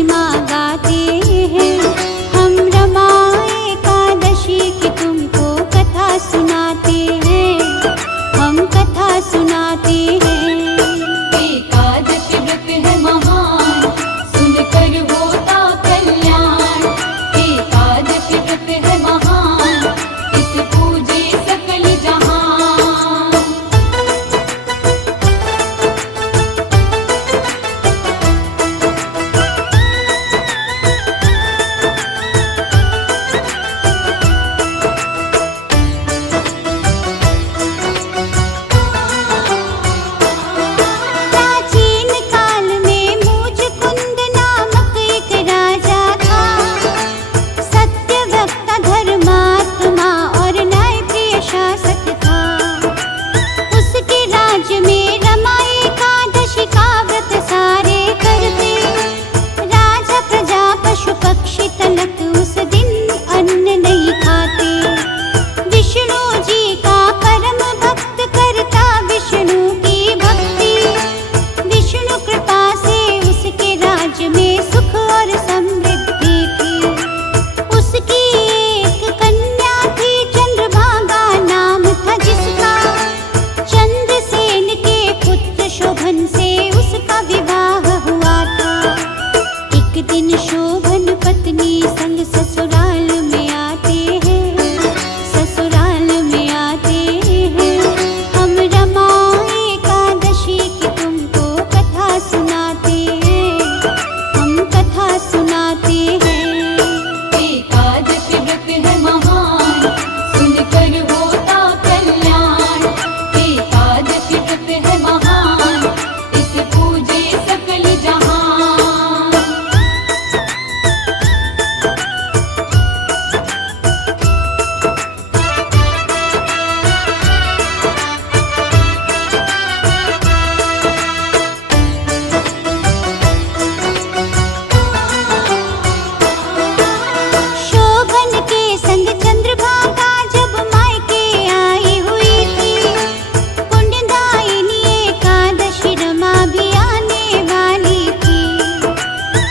महिमा गाते हैं। हम रमा एकादशी की तुमको कथा सुनाते हैं, हम कथा सुनाते हैं। एकादशी व्रत है महान, सुनकर होता कल्याण। एकादशी व्रत है महान, इस पूजे सकल जहान। प्राचीन काल में मुचकुंद नामक एक राजा था। सत्य वक्ता, धर्मात्मा और न्याय प्रिय शासक था। उसके राज्य में रमा एकादशी का व्रत सारे करते। राजा, प्रजा, पशु पक्षी तलक उस दिन अन्न नहीं खाते। विष्णु जी का परम भक्त करता विष्णु की भक्ति। विष्णु कृपा से उसके राज्य में सुख और समृद्धि थी। उसकी एक कन्या थी, चंद्रभागा नाम था जिसका। चंद्रसेन के पुत्र शोभन से उसका विवाह हुआ था। एक दिन शोभन पत्नी संग ससुराल में आते हैं, ससुराल में आते हैं। हम रमा एकादशी की तुमको कथा सुनाते हैं, हम कथा सुनाते हैं। एकादशी व्रत है महान, सुनकर होता कल्याण। एकादशी व्रत है महान, इस पूजे सकल जहान। शोभन के संग चंद्रभागा जब मायके आई हुई थी। पुण्यदायिनी एकादशी रमा भी आने वाली थी।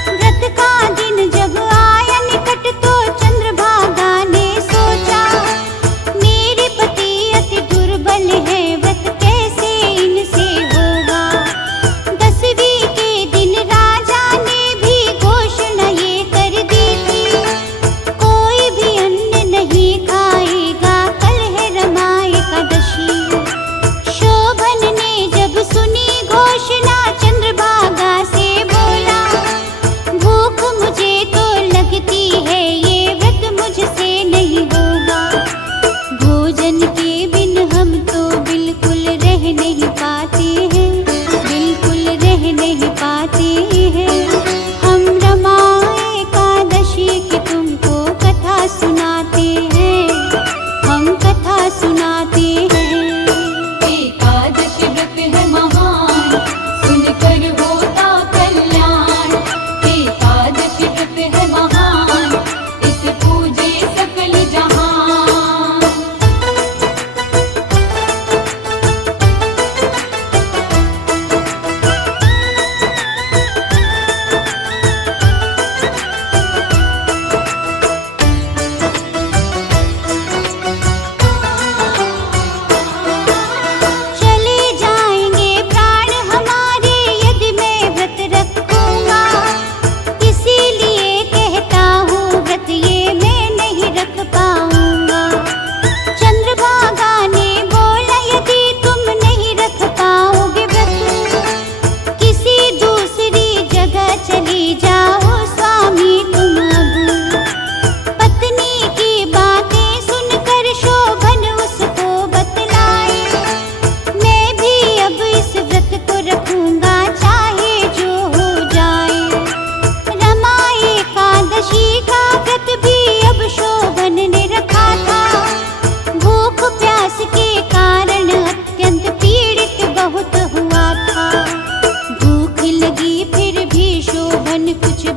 व्रत का दिन जब आया निकट तो चंद्रभागा ने सोचा, मेरे पति अति दुर्बल है, व्रत कैसे इनसे होगा। 10वीं के दिन राजा ने भी घोषणा ये कर दी थी, कोई भी अन्न नहीं खाएगा, कल है रमा एकादशी। शोभन ने जब सुनी घोषणा चंद्रभागा से बोला, भूख मुझे तो लगती है, ये व्रत मुझसे नहीं होगा। भोजन के बिन हम तो बिल्कुल रह नहीं पाते हैं, बिल्कुल रह नहीं पाते हैं। हम रमा एकादशी की तुमको कथा सुनाते हैं, हम कथा सुनाते हैं। एकादशी व्रत है महान, सुनकर होता कल्याण। एकादशी व्रत है महान, इस पूजे सकल जहान। चले जाएंगे प्राण हमारे यदि मैं व्रत रखूंगा। इसीलिए कहता हूँ व्रत ये मैं नहीं रख पाऊंगा। चंद्रभागा ने बोला, यदि तुम नहीं रख पाओगे व्रत, किसी दूसरी जगह चली जाओ स्वामी तुम अब। पत्नी की बातें सुनकर शोभन उसको बतलाए, मैं भी अब इस व्रत को रखूंगा, चाहे जो हो जाए। रमा एकादशी का व्रत भी अब शोभन ने रखा था। भूख प्यास के कारण अत्यंत पीड़ित बहुत हुआ था। भूख लगी फिर भी शोभन कुछ